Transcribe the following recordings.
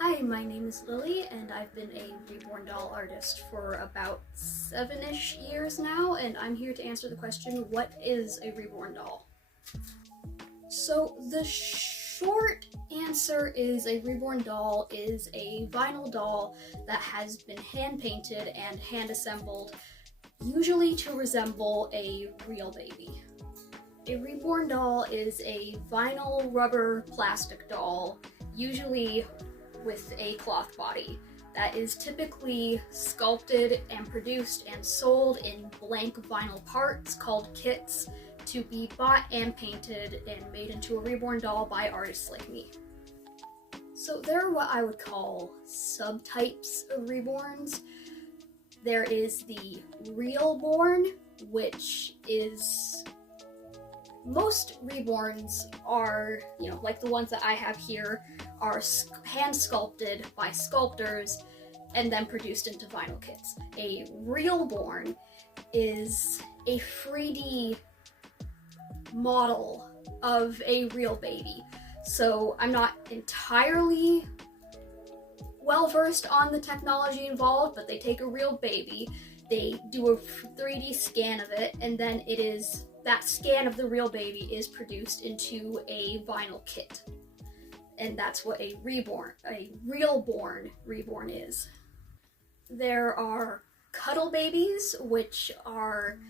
Hi, my name is Lily, and I've been a reborn doll artist for about 7-ish years now, and I'm here to answer the question, what is a reborn doll? So the short answer is a reborn doll is a vinyl doll that has been hand painted and hand assembled, usually to resemble a real baby. A reborn doll is a vinyl, rubber, plastic doll, usually with a cloth body, that is typically sculpted and produced and sold in blank vinyl parts called kits to be bought and painted and made into a reborn doll by artists like me. So there are what I would call subtypes of reborns. There is the real-born, which is... most reborns are, like the ones that I have here, are hand sculpted by sculptors and then produced into vinyl kits. A real-born is a 3D model of a real baby. So I'm not entirely well-versed on the technology involved, but they take a real baby, they do a 3D scan of it, and then that scan of the real baby is produced into a vinyl kit. And that's what a real-born reborn is. There are cuddle babies, which are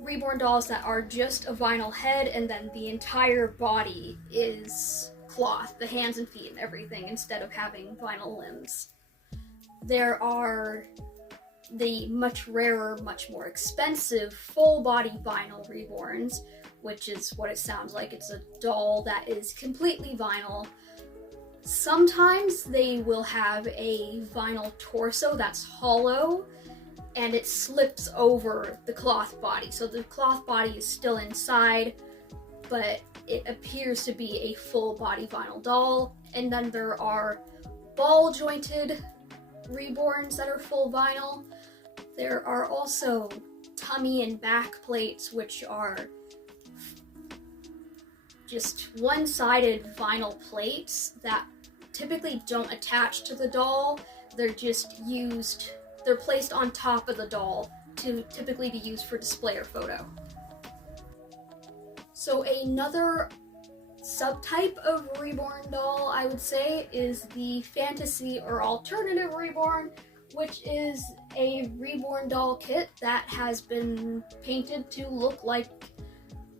reborn dolls that are just a vinyl head and then the entire body is cloth, the hands and feet and everything, instead of having vinyl limbs. There are the much rarer, much more expensive, full-body vinyl reborns, which is what it sounds like. It's a doll that is completely vinyl. Sometimes they will have a vinyl torso that's hollow, and it slips over the cloth body. So the cloth body is still inside, but it appears to be a full-body vinyl doll. And then there are ball-jointed reborns that are full vinyl. There are also tummy and back plates, which are just one-sided vinyl plates that typically don't attach to the doll. They're placed on top of the doll to typically be used for display or photo. So another subtype of reborn doll, I would say, is the fantasy or alternative reborn, which is a reborn doll kit that has been painted to look like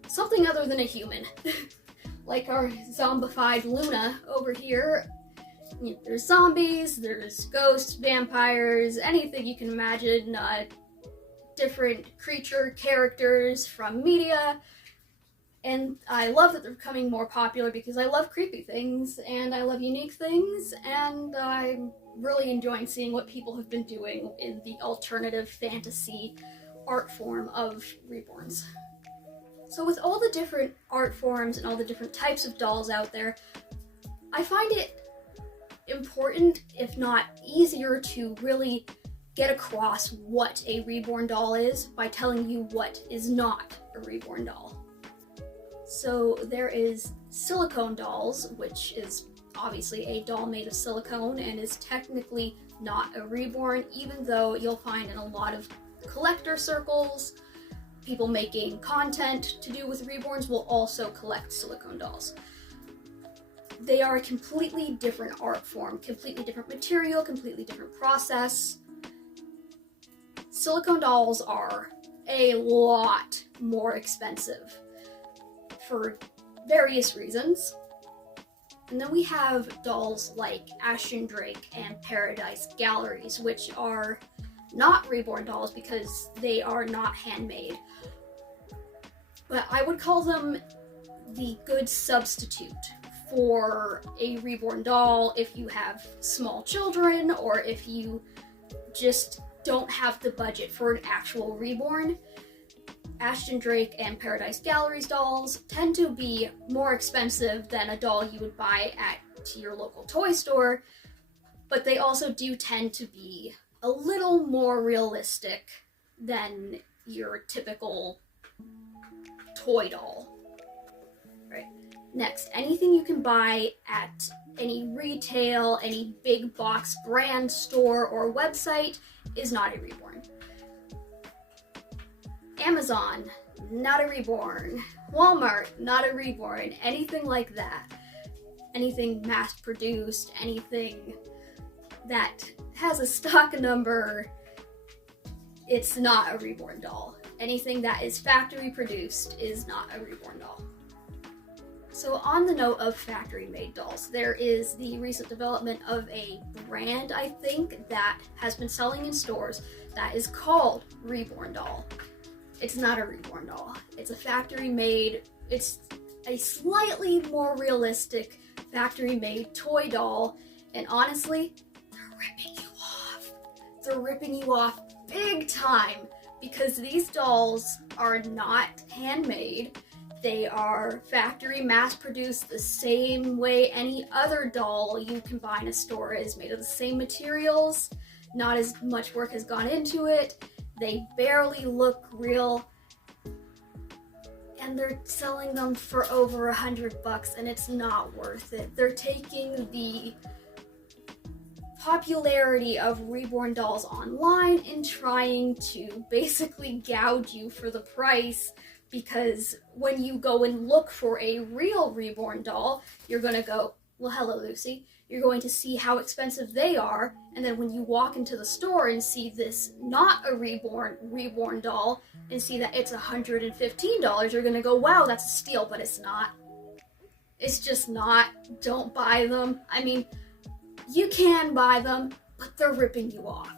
something other than a human. Like our zombified Luna over here. There's zombies, there's ghosts, vampires, anything you can imagine, different creature characters from media. And I love that they're becoming more popular because I love creepy things and I love unique things, and I'm really enjoying seeing what people have been doing in the alternative fantasy art form of reborns. So with all the different art forms and all the different types of dolls out there, I find it important, if not easier, to really get across what a reborn doll is by telling you what is not a reborn doll. So there is silicone dolls, which is obviously a doll made of silicone and is technically not a reborn, even though you'll find in a lot of collector circles, people making content to do with reborns will also collect silicone dolls. They are a completely different art form, completely different material, completely different process. Silicone dolls are a lot more expensive for various reasons. And then we have dolls like Ashton Drake and Paradise Galleries, which are not reborn dolls because they are not handmade. But I would call them the good substitute for a reborn doll if you have small children or if you just don't have the budget for an actual reborn. Ashton Drake and Paradise Galleries dolls tend to be more expensive than a doll you would buy at your local toy store, but they also do tend to be a little more realistic than your typical toy doll. Right. Next, anything you can buy at any retail, any big box brand store or website is not a reborn. Amazon, not a reborn. Walmart, not a reborn. Anything like that. Anything mass produced, anything that has a stock number, it's not a reborn doll. Anything that is factory produced is not a reborn doll. So on the note of factory made dolls, there is the recent development of a brand, I think, that has been selling in stores that is called Reborn Doll. It's not a reborn doll. It's a factory made, it's a slightly more realistic factory made toy doll, and honestly, they're ripping you off. They're ripping you off big time because these dolls are not handmade. They are factory mass produced the same way any other doll you can buy in a store is, made of the same materials. Not as much work has gone into it. They barely look real. And they're selling them for over $100 and it's not worth it. They're taking the popularity of reborn dolls online and trying to basically gouge you for the price, because when you go and look for a real reborn doll, you're gonna go, well, hello, Lucy. You're going to see how expensive they are, and then when you walk into the store and see this not a reborn doll and see that it's $115, you're gonna go, wow, that's a steal, but it's not. It's just not. Don't buy them. I mean, you can buy them, but they're ripping you off.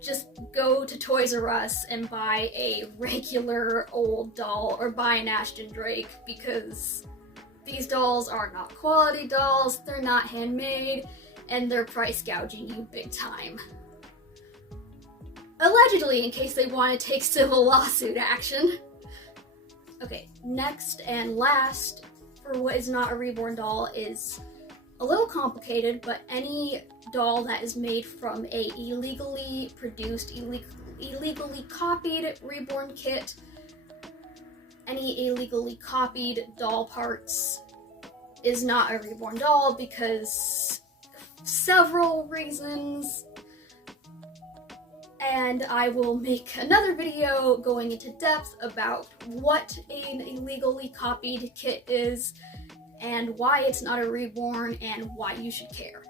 Just go to Toys R Us and buy a regular old doll or buy an Ashton Drake, because these dolls are not quality dolls, they're not handmade, and they're price gouging you big time. Allegedly, in case they want to take civil lawsuit action. Okay, next and last for what is not a reborn doll is a little complicated, but any doll that is made from a illegally produced, illegally copied reborn kit, any illegally copied doll parts is not a reborn doll because several reasons. And I will make another video going into depth about what an illegally copied kit is and why it's not a reborn and why you should care.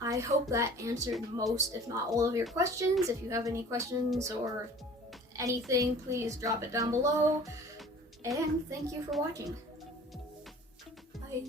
I hope that answered most, if not all, of your questions. If you have any questions or anything, please drop it down below. And thank you for watching. Bye.